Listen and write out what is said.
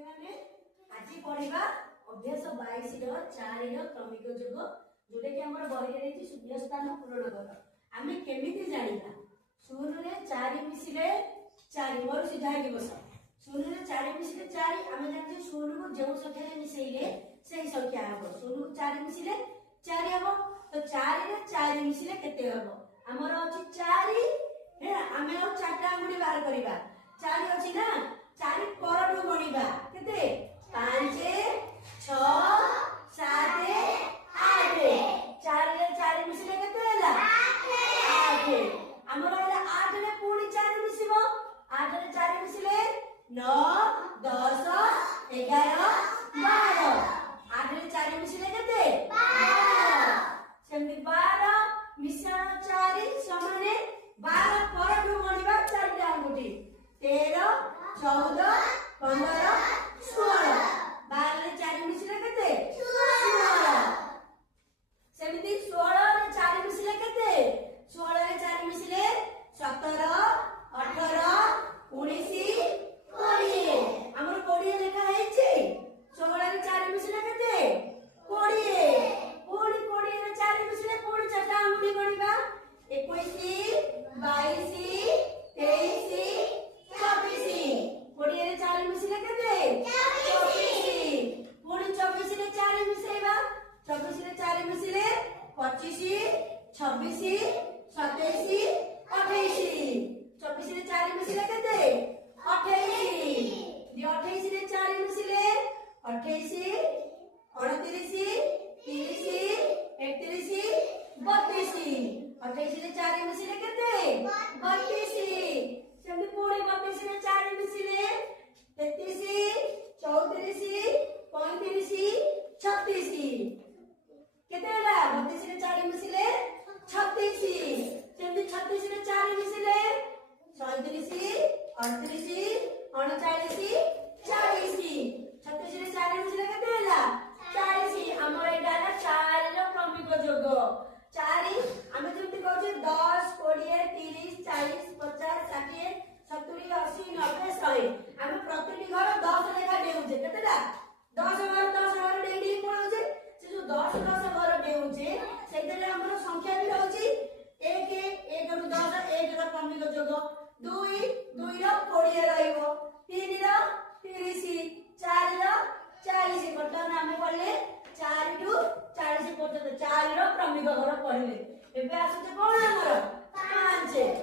मैंने आज पढ़ा अभ्यास 22 4 क्रमिक जोग जोटा कि आम बही शून्य स्थान पूरण कर आम केमी जाना शून्य 4 मिसिले 4 मोर सीधा है बस शून्य 4 मिसिले 4 आम जानते शून्य को जो संख्या मिसेले से संख्या हम शून्य को 4 मिसिले 4 हम तो 4 रे 4 मिसिले केते हम हमर अछि 4 है आमे और 4टा अंगुली बाहर करिबा 4 अछि ना 4 परडू गणिबा केते 5 6 7 8 4 रे 4 मिसिले केते होला 8 हमर होला 8 रे पूरी 4 मिसिबो 8 रे 4 मिसिले 9 10 11 12 8 रे 4 मिसिले केते 12 सेमि 12 मिश्रण 4 समाने 12 परडू गणिबा 4टा अंगुठी 13 14 15 16 12 रे 4 मिसिले केते 16 सेमि 16 रे 4 मिसिले केते 16 रे 4 मिसिले 17 18 19 20 हमर 20 लेखा हैछि 16 रे 4 मिसिले केते 20 पूरी 20 रे 4 मिसिले पूरी 4टा अंगुठी गणिबा 21 22 23 24 20 रे 4 मिसिले केते 24 पूरी 24 रे 4 मिसेबा 24 रे 4 मिसिले 25 26 27 28 24 रे 4 मिसिले केते 28 दी 28 रे 4 मिसिले 28 29 30 31 32 28 रे 4 मिसिले केते 32 सेमि पूरी 32 रे 4 मिसिले 33 34 35 36 केते होला 32 रे 4 मिसिले 36 सेमि 36 रे 4 मिसिले 37 38 39 40 36 रे 4 मिसिले केते होला 40 हमर एटा होला 4 रो क्रमिक जोग 4 आमे जेमति कहू 10 20 30 40 50 60 70 80 90 100 आमे प्रतिटी घर 10 लेखा देउजे केतेला 10 घर डेली पळौजे से जो 10 घर देउजे सेतले हमर संख्या भी रहउची 1 1 रो 10 1 रो क्रमिक जोग 2 2 रो 20 रहइबो 3 रो 30 4 रो 40 बर्तमान आमे पढले 4 टू 40 पर्यंत 4 रो क्रमिक घर पढले एबे आसुचे कोन हमर 5